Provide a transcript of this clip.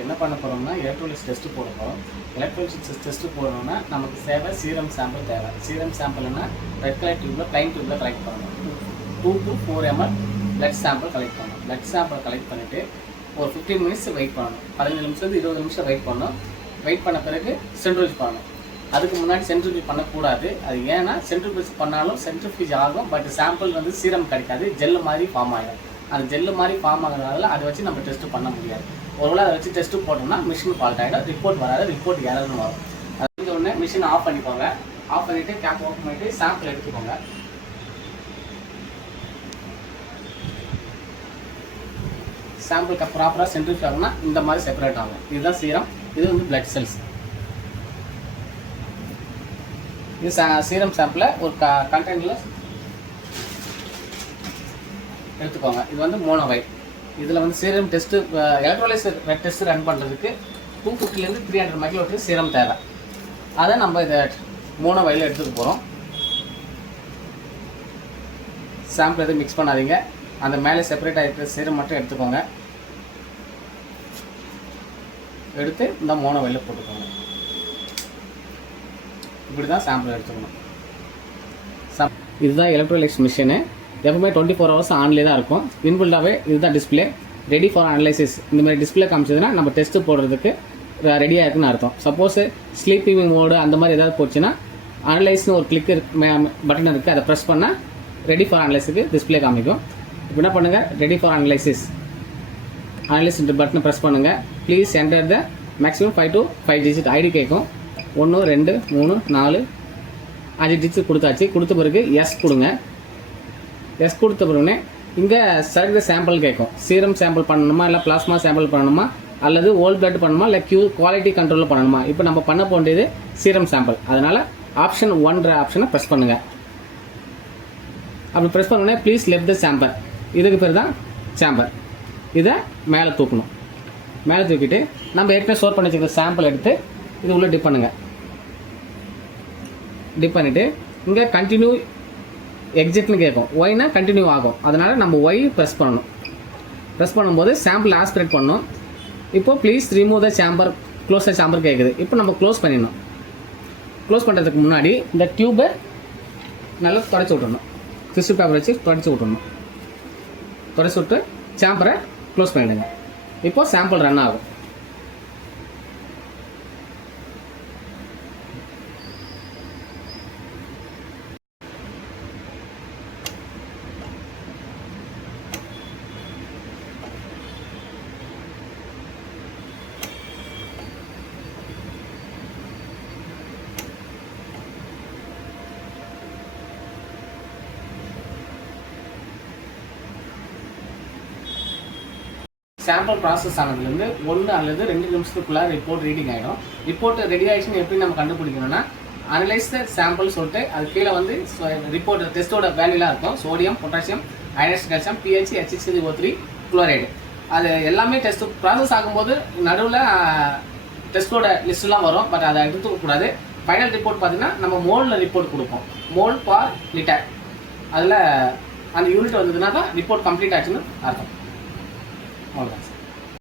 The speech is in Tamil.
என்ன பண்ண போகிறோம்னா எலக்ட்ரோலிசிஸ் டெஸ்ட் போட போகிறோம். எலக்ட்ரோலிசிஸ் டெஸ்ட் போடணும்னா நமக்கு தேவை சீரம் சாம்பிள் தேவை. சீரம் சாம்பிள்னா ரெட் கலர் டியூப்ல பிளைன் டியூப்ல கலெக்ட் பண்ணணும். 2 to 4 ml blood sample collect பண்ணணும். பிளட் சாம்பிள் கலெக்ட் பண்ணிவிட்டு ஒரு 15 மினிட்ஸ் வெயிட் பண்ணணும். 15 நிமிஷம் 20 நிமிஷம் வெயிட் பண்ணணும். வெயிட் பண்ண பிறகு சென்ட்ரிஃபியூஜ் பண்ணணும். அதுக்கு முன்னாடி சென்ட்ரிஃபியூஜ் பண்ணக்கூடாது. அது ஏன்னா சென்ட்ரிஃபியூஜ் பண்ணாலும் சென்ட்ரிஃபியூஜ் ஆகும், பட் சாம்பிள் வந்து சீரம் கிடைக்காது, ஜெல்லு மாதிரி ஃபார்ம் ஆகிடும். அந்த ஜெல்லு மாதிரி ஃபார்ம் ஆகிறதுனால அதை வச்சு நம்ம டெஸ்ட் பண்ண முடியாது. ஒருவேளை அதை வச்சு டெஸ்ட் போட்டோம்னா மிஷின் ஃபால்ட் ஆகிடும், ரிப்போர்ட் வராது, ரிப்போர்ட் எரர்னு வரும். அது உடனே மிஷின் ஆஃப் பண்ணிக்கோங்க. ஆஃப் பண்ணிவிட்டு கேப் ஓப்பன் பண்ணிவிட்டு சாம்பிள் எடுத்துக்கோங்க. சாம்பிளுக்கு ப்ராப்பராக சென்ட்ரிஃபியூஜ் ஆகும்னா இந்த மாதிரி செப்பரேட் ஆகும். இதுதான் சீரம், இது வந்து பிளட் செல்ஸ். இது சீரம் சாம்பிளை ஒரு கண்டெய்னரில் எடுத்துக்கோங்க. இது வந்து மோனோவைல். இதில் வந்து serum test electrolysis test run பண்ணுறதுக்கு 250 to 300 மைக்ரோமீட்டர் சீரம் தேவை. அதை நம்ம இதை மோனோவைல் எடுத்துக்க போகிறோம். சாம்பிள் எதுவும் மிக்ஸ் பண்ணாதீங்க. அந்த மேலே செப்பரேட் ஆகிருக்கிற சீரம் மட்டும் எடுத்துக்கோங்க. எடுத்து இந்த மோனோவைலில் போட்டுக்கோங்க. இப்படி தான் சாம்பிள் எடுத்துக்கணும். இதுதான் எலக்ட்ரோலைசிஸ் மிஷினு. எப்பவுமே 24 hours ஆன்லேயே தான் இருக்கும். இன்பில்டாகவே இதுதான் டிஸ்பிளே. Ready for analysis. இந்த மாதிரி டிஸ்பிளே காமிச்சதுன்னா நம்ம டெஸ்ட்டு போடுறதுக்கு ரெடியாக இருக்குன்னு அர்த்தம். சப்போஸ் ஸ்லீப்பிங் மோடு அந்த மாதிரி ஏதாவது போச்சுன்னா அனலைஸ்னு ஒரு கிளிக் பட்டன் இருக்குது, அதை ப்ரெஸ் பண்ணால் ரெடி ஃபார் அனலைஸுக்கு டிஸ்பிளே காமிக்கும். இப்போ என்ன பண்ணுங்கள், ரெடி ஃபார் அனலைசிஸ் பட்டனை ப்ரெஸ் பண்ணுங்கள். Please enter the maximum 5 to 5 digit ID கேட்கும். 1 2 3 4 5 டிஜிட் கொடுத்தாச்சு. கொடுத்த பிறகு எஸ் கொடுங்க. எஸ் கொடுத்த பிறகுனே இங்கே செலக்ட் சாம்பிள் கேட்கும். சீரம் சாம்பிள் பண்ணணுமா, இல்லை பிளாஸ்மா சாம்பிள் பண்ணணுமா, அல்லது ஓல் பிளட் பண்ணணுமா, இல்லை குவாலிட்டி கண்ட்ரோலில் பண்ணணுமா. இப்போ நம்ம பண்ண போண்டியது சீரம் சாம்பிள். அதனால் ஆப்ஷன் 1 ஆப்ஷனை ப்ரெஸ் பண்ணுங்கள். அப்படி ப்ரெஸ் பண்ணோடனே ப்ளீஸ் லெஃப்ட் த சாம்பர். இதுக்கு பேர் தான் சாம்பர். இதை மேலே தூக்கணும். மேலே தூக்கிட்டு நம்ம ஏற்கனவே ஸ்டோர் பண்ணி வச்சுக்கிற சாம்பிள் எடுத்து இது உள்ளே டிப் பண்ணுங்கள். டிப் பண்ணிவிட்டு இங்கே கண்டினியூ எக்ஸிட்னு கேட்கும். ஒய்னா கண்டினியூ ஆகும். அதனால் நம்ம ஒய் ப்ரெஸ் பண்ணணும். ப்ரெஸ் பண்ணும்போது சாம்பிள் ஆஸ்பிரேட் பண்ணணும். இப்போது please remove the chamber, close the chamber கேட்குது. இப்போ நம்ம க்ளோஸ் பண்ணிடணும். க்ளோஸ் பண்ணுறதுக்கு முன்னாடி இந்த டியூபை நல்லா தொடச்சி விட்டுடணும். டிஷ்யூ பேப்பர் வச்சு தொடச்சி விட்டுடணும். தொடச்சி விட்டு சாம்பரை க்ளோஸ் பண்ணிவிடுங்க. இப்போது சாம்பிள் ரன் ஆகும். சாம்பிள் ப்ராசஸ் ஆனதுலேருந்து 1 அல்லது 2 நிமிஷத்துக்குள்ளே ரிப்போர்ட் ரீடிங் ஆகிடும். ரிப்போர்ட் ரெடி ஆகிடுச்சுன்னு எப்படி நம்ம கண்டுபிடிக்கணும்னா, அனலைஸ் த சாம்பிள் சொல்லிட்டு அது கீழே வந்து ரிப்போர்ட் டெஸ்ட்டோட வேல்யூலாம் இருக்கும். Sodium, potassium, ionised calcium, pH, HCl3, chloride. அது எல்லாமே டெஸ்ட் ப்ராசஸ் ஆகும்போது நடுவில் டெஸ்ட்டோட லிஸ்ட்லாம் வரும். பட் அதை எடுத்துக்கூடாது. ஃபைனல் ரிப்போர்ட் பார்த்தீங்கன்னா நம்ம மோலில் ரிப்போர்ட் கொடுப்போம். மோல் பார் லிட்டர். அதில் அந்த யூனிட் வந்ததுன்னா தான் ரிப்போர்ட் கம்ப்ளீட் ஆச்சுன்னு அர்த்தம்.